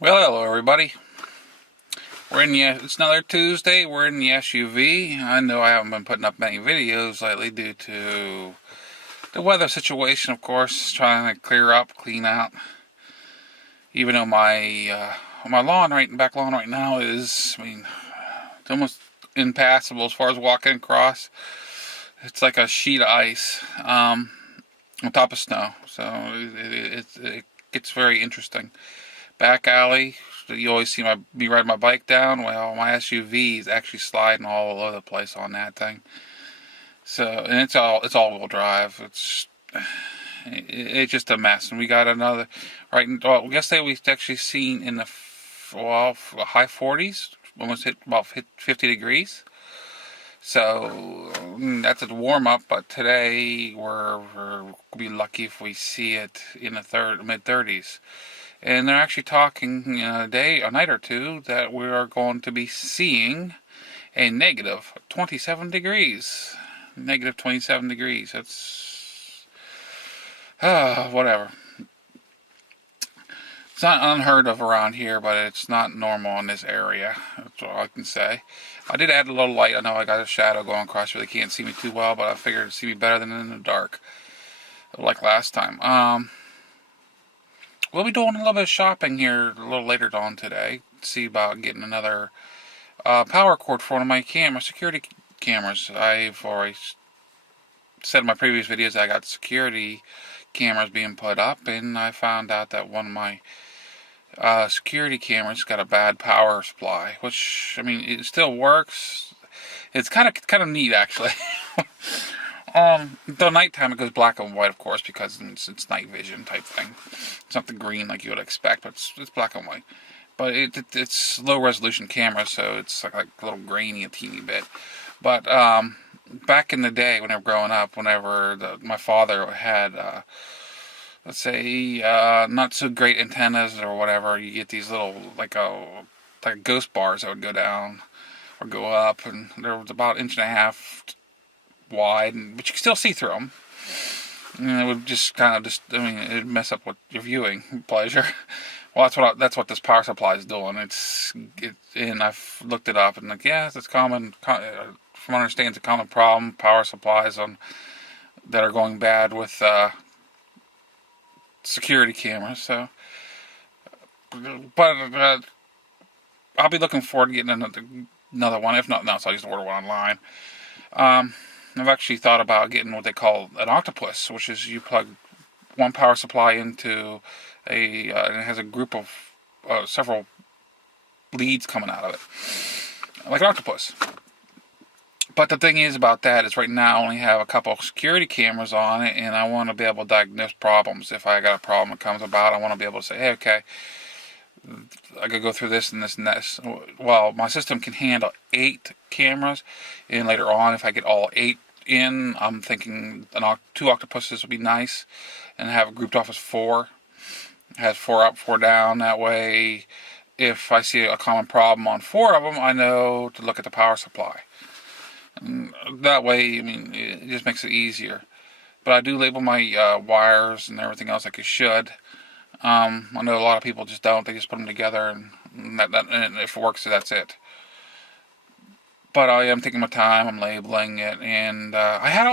Well, hello everybody. It's another Tuesday. We're in the SUV. I know I haven't been putting up many videos lately due to the weather situation, of course, trying to clear up, clean out. Even though my lawn back lawn right now is, it's almost impassable as far as walking across. It's like a sheet of ice on top of snow, so it gets very interesting. Back alley, you always see me riding my bike down. Well, my SUV is actually sliding all over the place on that thing. So, and it's all-wheel drive. It's just a mess. And we got another yesterday we actually seen in the high 40s, almost hit about 50 degrees. So that's a warm up. But today we're gonna be lucky if we see it in the mid 30s. And they're actually talking a night or two, that we are going to be seeing a negative 27 degrees. Negative 27 degrees. That's whatever. It's not unheard of around here, but it's not normal in this area. That's all I can say. I did add a little light. I know I got a shadow going across here. They can't see me too well, but I figured it'd see me better than in the dark, like last time. We'll be doing a little bit of shopping here a little later on today. See about getting another power cord for one of my security cameras. I've already said in my previous videos I got security cameras being put up, and I found out that one of my security cameras got a bad power supply, which, it still works. It's kind of neat, actually. The nighttime it goes black and white, of course, because it's night vision type thing. It's not the green like you would expect, but it's black and white. But it's low resolution camera, so it's like a little grainy a teeny bit. But back in the day when I was growing up, whenever my father had let's say not so great antennas or whatever, you get these little like ghost bars that would go down or go up, and there was about an inch and a half wide, but you can still see through them. And it would just it'd mess up with your viewing pleasure. Well, that's what this power supply is doing. And I've looked it up, and it's common. From what I understand, it's a common problem. Power supplies that are going bad with security cameras. So, but I'll be looking forward to getting another one. If not now, so I'll just order one online. I've actually thought about getting what they call an octopus, which is you plug one power supply into and it has a group of several leads coming out of it, like an octopus. But the thing is about that is right now I only have a couple of security cameras on it, and I want to be able to diagnose problems. If I got a problem that comes about, I want to be able to say, hey, okay, I could go through this and this and this. Well, my system can handle 8 cameras, and later on, if I get all 8 in, I'm thinking 2 octopuses would be nice, and have it grouped off as 4. It has 4 up, 4 down. That way, if I see a common problem on 4 of them, I know to look at the power supply. And that way, it just makes it easier. But I do label my wires and everything else like I should. I know a lot of people just don't. They just put them together, and if it works, that's it. But I am taking my time. I'm labeling it, and I had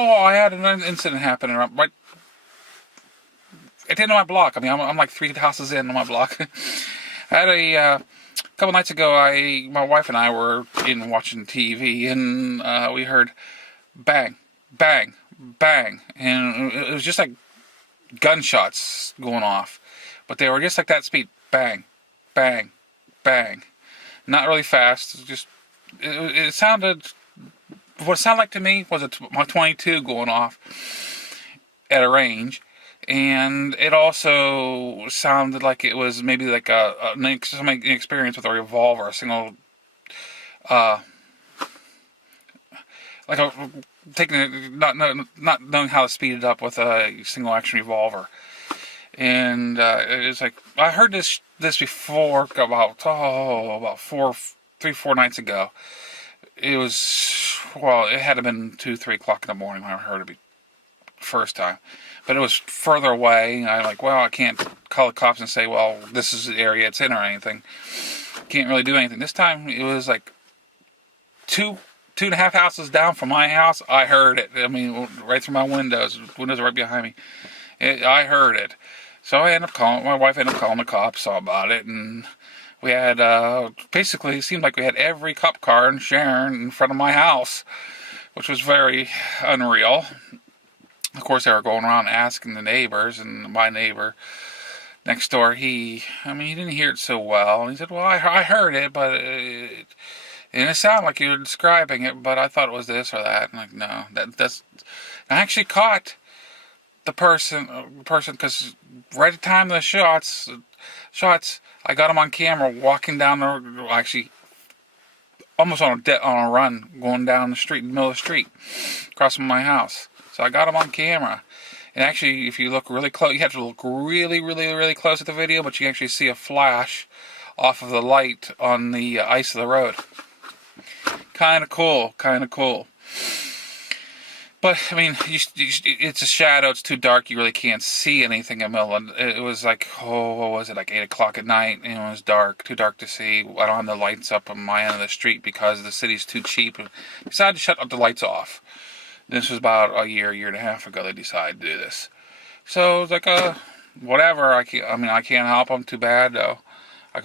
an incident happen right at the end of my block. I'm like 3 houses in on my block. I had a couple nights ago. My wife and I were in watching TV, and we heard bang, bang, bang, and it was just like gunshots going off. But they were just like that speed. Bang, bang, bang. Not really fast. It sounded... What it sounded like to me was my 22 going off at a range. And it also sounded like it was maybe like an experience with a revolver. A single... not knowing how to speed it up with a single action revolver. And it's like, I heard this before about 3-4 nights ago. It had to have been 2-3 o'clock in the morning when I heard it first time. But it was further away. I'm like, well, I can't call the cops and say, well, this is the area it's in or anything. Can't really do anything. This time it was like two and a half houses down from my house. I heard it. I mean, right through my windows. Windows are right behind me. I heard it. So my wife ended up calling the cops, saw about it, and we had, basically, it seemed like we had every cop car in Sharon in front of my house, which was very unreal. Of course, they were going around asking the neighbors, and my neighbor next door, he didn't hear it so well. And he said, well, I heard it, but and it sounded like you were describing it, but I thought it was this or that. I'm like, no, that's. I actually caught the person, because right at the time of the shots, I got him on camera walking down the, actually, almost on a run, going down the street, in the middle of the street, across from my house. So I got him on camera. And actually, if you look really close, you have to look really, really, really close at the video, but you can actually see a flash off of the light on the ice of the road. Kind of cool. But, I mean, it's a shadow, it's too dark, you really can't see anything in the middle. It was like, what was it, like 8 o'clock at night, and it was dark, too dark to see. I don't have the lights up on my end of the street because the city's too cheap. I decided to shut the lights off. This was about a year and a half ago they decided to do this. So, it was like, whatever, I can't help them, too bad, though. I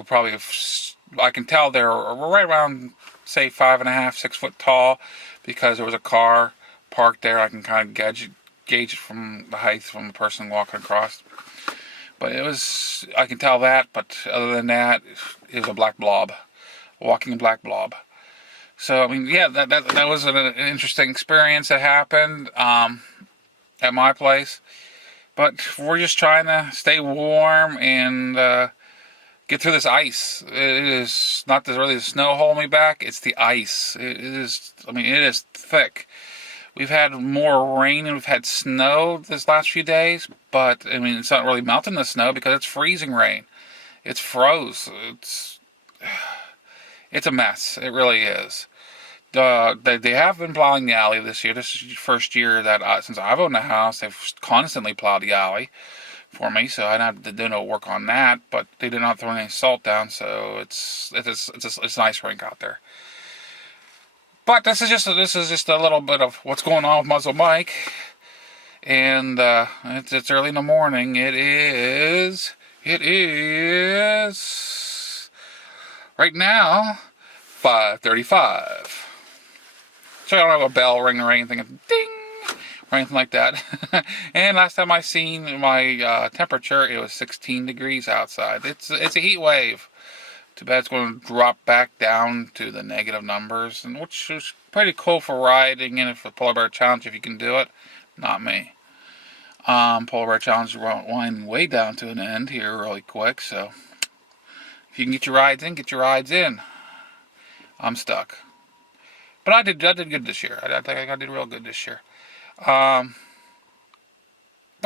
can tell they're right around, say, 5.5, 6 foot tall, because there was a car parked there. I can kind of gauge it from the height from the person walking across. But I can tell that, but other than that, it was a black blob, a walking black blob. So, I mean, yeah, that was an interesting experience that happened at my place. But we're just trying to stay warm and get through this ice. It is not really the snow holding me back, it's the ice. It is thick. We've had more rain and we've had snow this last few days, but, I mean, it's not really melting the snow because it's freezing rain. It's froze. It's a mess. It really is. They have been plowing the alley this year. This is the first year that, since I've owned the house, they've constantly plowed the alley for me, so I didn't have to do no work on that, but they did not throw any salt down, so it's a nice rink out there. But this is just a little bit of what's going on with MuzzleMike, and it's early in the morning. It is right now 5:35. So I don't have a bell ring or anything, ding, or anything like that. And last time I seen my temperature, it was 16 degrees outside. It's a heat wave. Too bad it's going to drop back down to the negative numbers, and which is pretty cool for riding in it for the Polar Bear Challenge if you can do it. Not me. Polar Bear Challenge is winding way down to an end here really quick, so if you can get your rides in, get your rides in. I'm stuck. But I did good this year. I think I did real good this year. But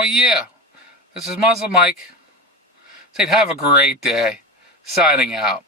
yeah, this is MuzzleMike. Say have a great day. Signing out.